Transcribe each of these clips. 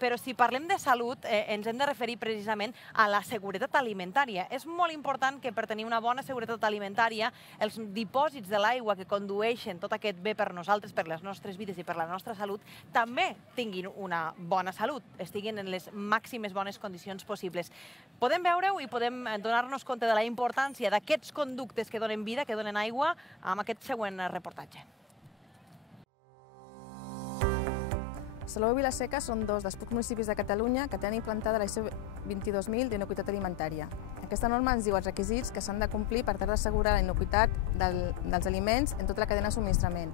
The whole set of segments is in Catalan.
Però si parlem de salut, ens hem de referir precisament a la seguretat alimentària. És molt important que per tenir una bona seguretat alimentària els dipòsits de l'aigua que condueixen tot aquest bé per nosaltres, per les nostres vides i per la nostra salut, també tinguin una bona salut, estiguin en les màximes bones condicions possibles. Podem veure-ho i podem donar-nos compte de la importància d'aquests conductes que donen vida, que donen aigua, amb aquest següent reportatge. Salou i Vila-seca són dos dels pocs municipis de Catalunya que tenen implantada la ISO 22000 d'inocuïtat alimentària. Aquesta norma ens diu els requisits que s'han de complir per tal d'assegurar la inocuïtat dels aliments en tota la cadena de subministrament.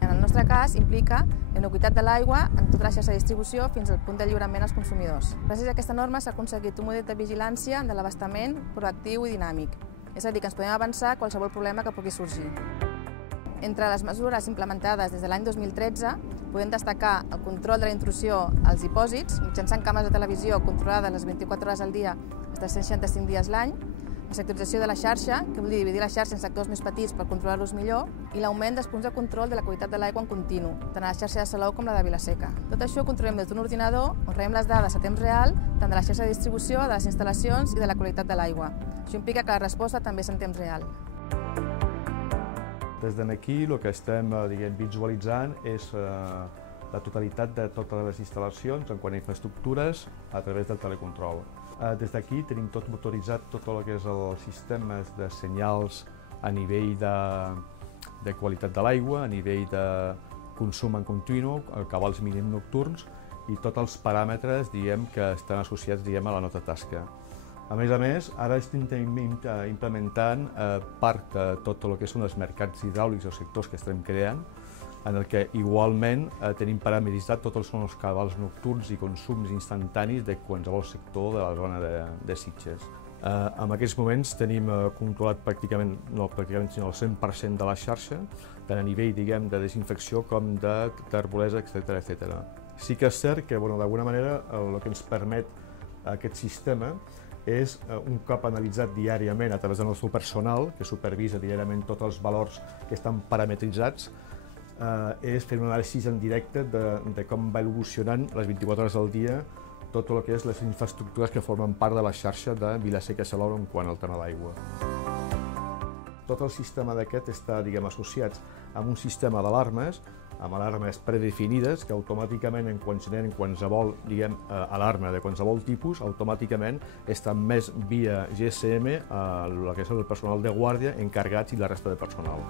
En el nostre cas, implica la inocuïtat de l'aigua en tota la xarxa de distribució fins al punt de lliurament als consumidors. Gràcies a aquesta norma s'ha aconseguit un model de vigilància de l'abastament proactiu i dinàmic, és a dir, que ens podem avançar a qualsevol problema que pugui sorgir. Entre les mesures implementades des de l'any 2013, podem destacar el control de la intrusió als dipòsits, mitjançant càmeres de televisió controlades les 24 hores al dia, els 365 dies l'any, la sectorització de la xarxa, que vol dir dividir la xarxa en sectors més petits per controlar-los millor, i l'augment dels punts de control de la qualitat de l'aigua en continu, tant a la xarxa de Salou com la de Vila-seca. Tot això ho controlem des d'un ordinador on rebem les dades a temps real, tant de la xarxa de distribució, de les instal·lacions i de la qualitat de l'aigua. Això implica que la resposta també és en temps real. Des d'aquí el que estem visualitzant és la totalitat de totes les instal·lacions en quant a infraestructures a través del telecontrol. Des d'aquí tenim tot motoritzat, tot el que és els sistemes de senyals a nivell de qualitat de l'aigua, a nivell de consum en continu, cabals mínims nocturns i tots els paràmetres que estan associats a la nostra tasca. A més, ara estem implementant part de tot el que són els mercats hidràulics o sectors que estem creant, en el que igualment tenim parametritzat tots els cabals nocturns i consums instantanis de qualsevol sector de la zona de Sitges. En aquests moments tenim controlat pràcticament, sinó el 100% de la xarxa, tant a nivell de desinfecció com de terbolesa, etc. Sí que és cert que d'alguna manera el que ens permet aquest sistema és, un cop analitzat diàriament a través del nostre personal, que supervisa diàriament tots els valors que estan parametritzats, és fer un anàlisi en directe de com va evolucionant les 24 hores al dia tot el que és les infraestructures que formen part de la xarxa de Vila-seca i Salou en quant al tema de l'aigua. Tot el sistema d'aquest està, associat amb un sistema d'alarmes, amb alarmes predefinides que automàticament, quan generen qualsevol alarma de qualsevol tipus, automàticament està més via GSM a el que és el personal de guàrdia encarregats i la resta de personal.